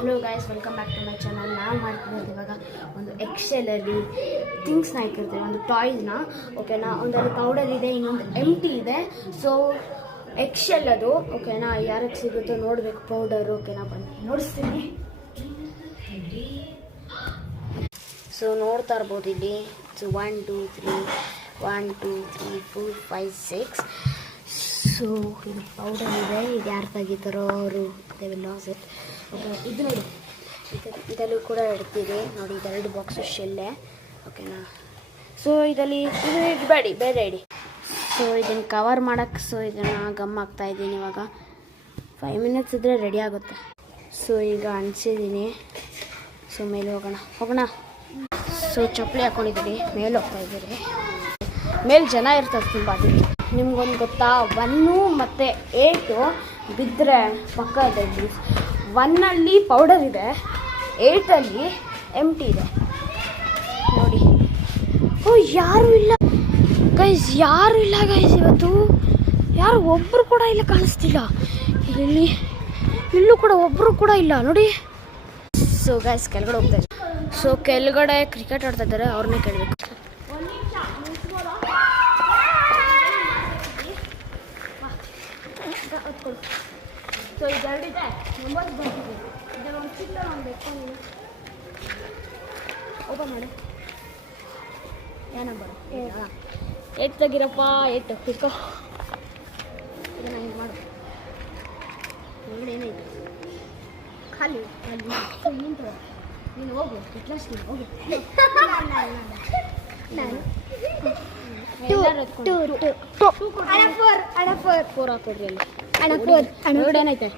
Hello guys, welcome back to my channel. ನಾವು ಮಾಡ್ತಿರೋದು ಇವಾಗ ಒಂದು ಎಕ್ಸೆಲಲ್ಲಿ ಥಿಂಗ್ಸ್ನ ಹಾಕಿರ್ತೀವಿ, ಒಂದು ಟಾಯ್ಸ್ನ. ಓಕೆನಾ, ಒಂದರಲ್ಲಿ ಪೌಡರ್ ಇದೆ, ಇನ್ನೊಂದು ಎಂಟಿ ಇದೆ. ಸೊ ಎಕ್ಸೆಲ್ ಅದು. ಓಕೆನಾ, ಯಾರಿಗೆ ಸಿಗುತ್ತೋ ನೋಡಬೇಕು ಪೌಡರು. ಓಕೆನಾ, ಬನ್ನಿ ನೋಡಿಸ್ತೀನಿ. ಸೊ ನೋಡ್ತಾ ಇರ್ಬೋದು ಇಲ್ಲಿ. ಸೊ 1 2 3 1 2 3 4 5 6. ಸೊ ಇದು ಪೌಡರ್ ಇದೆ. ಇದು ಯಾರು ತೆಗಿತಾರೋ ಅವರು they will loss it. Okay, ಇದು ನೋಡಿ, ಇದರಲ್ಲೂ ಕೂಡ ಇಡ್ತೀವಿ ನೋಡಿ. ಇದೆರಡು ಬಾಕ್ಸು ಶೆಲ್ಲೆ. ಓಕೆನಾ, ಸೊ ಇದರಲ್ಲಿ ಇದು ಇಡಬೇಡಿ, ಬೇರೆ ಇಡಿ. ಸೊ ಇದನ್ನು ಕವರ್ ಮಾಡೋಕ್ಕೆ ಸೊ ಇದನ್ನು ಗಮ್ ಹಾಕ್ತಾಯಿದ್ದೀನಿ. ಇವಾಗ 5 ಮಿನಿಟ್ಸ್ ಇದ್ದರೆ ರೆಡಿ ಆಗುತ್ತೆ. ಸೊ ಈಗ ಅಂಟಿಸಿದ್ದೀನಿ. ಸೊ ಮೇಲೆ ಹೋಗೋಣ. ಸೊ ಚಪ್ಪಲಿ ಹಾಕ್ಕೊಂಡಿದ್ದೀನಿ, ಮೇಲೆ ಹೋಗ್ತಾಯಿದ್ದೀರಿ. ಮೇಲೆ ಜನ ಇರ್ತಾರೆ ತುಂಬ. ಅದಕ್ಕೆ ನಿಮ್ಗೊಂದು ಗೊತ್ತಾ, 1 ಮತ್ತು 8 ಬಿದ್ದರೆ ಪಕ್ಕ ಇದೆ. 1ಅಲ್ಲಿ ಪೌಡರ್ ಇದೆ, 8ಅಲ್ಲಿ ಎಂಟಿ ಇದೆ ನೋಡಿ. ಓ ಯಾರೂ ಇಲ್ಲ ಗೈಸ್, ಇವತ್ತು ಯಾರು ಒಬ್ಬರು ಕೂಡ ಇಲ್ಲ, ಕಾಣಿಸ್ತಿಲ್ಲ ಇಲ್ಲಿ. ಇಲ್ಲೂ ಕೂಡ ಒಬ್ಬರು ಕೂಡ ಇಲ್ಲ ನೋಡಿ. ಸೊ ಗೈಸ್ ಕೆಳಗಡೆ ಹೋಗ್ತಾ ಇದ್ದಾರೆ. ಸೊ ಕೆಳಗಡೆ ಕ್ರಿಕೆಟ್ ಆಡ್ತಾ ಇದ್ದಾರೆ, ಅವ್ರನ್ನೇ ಕೇಳಬೇಕು. ಸೊ ಇದೆರಡಿದೆ, ನಂಬರ್ಸ್ ಬರ್ತಿದೆ. ಇದನ್ನು ಒಂದು ಚಿಕ್ಕ ಒಂದು ಎತ್ಕೊಂಡು ಓಪನ್ ಮಾಡಿ. ಯಾವ ನಂಬರು? 8 ತೆಗಿರಪ್ಪ. 8 ಇಟ್ಕೋ. ಇದನ್ನು ಹಿಂಗೆ ಮಾಡು. ಒಳಗಡೆ ಏನೈತೆ ಖಾಲಿ ನೀನು ಹೋಗು. ಇಟ್ಲಾಸ್ತೀನಿ ಹೋಗು. ಫೋರ್ ಹಾಕೊಡ್ರಿ ಅಲ್ಲಿ. ಏನೈತೆ?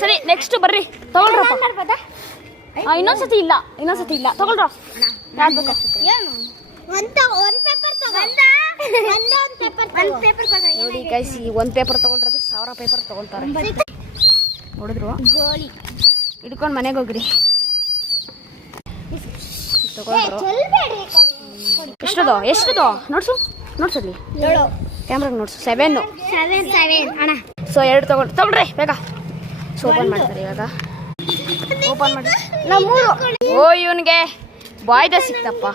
ಸರಿ, ನೆಕ್ಸ್ಟ್ ಬರ್ರಿ ತಗೊಳ್ರಪ್ಪ. ಇನ್ನೊಂದ್ಸತಿ ಇಲ್ಲ ತಗೊಳ್ರ. ನೋಡಿ ಗೈಸ್, ಈ 1 ಪೇಪರ್ ತಗೊಂಡ್ರೆ 1000 ಪೇಪರ್ ತಗೊಳ್ತಾರೆ. ನೋಡಿದ್ರು ಹಿಡ್ಕೊಂಡು ಮನೆಗೆ ಹೋಗ್ರಿ. ಎಷ್ಟದು ನೋಡ್ಸಲ್ಲಿ ಕ್ಯಾಮ್ರಾಗ ನೋಡ್ಸು. 7 ಅಣ್ಣ. ಸೊ 2 ತಗೊಳ್ರಿ ಬೇಗ. ಸೊ ಓಪನ್ ಮಾಡ್ತಾರೆ ಇವಾಗ. ಓಪನ್ ಮಾಡಿ. ಓ ಇವನಿಗೆ ಬಾಯ್ದ ಸಿಕ್ತಪ್ಪ.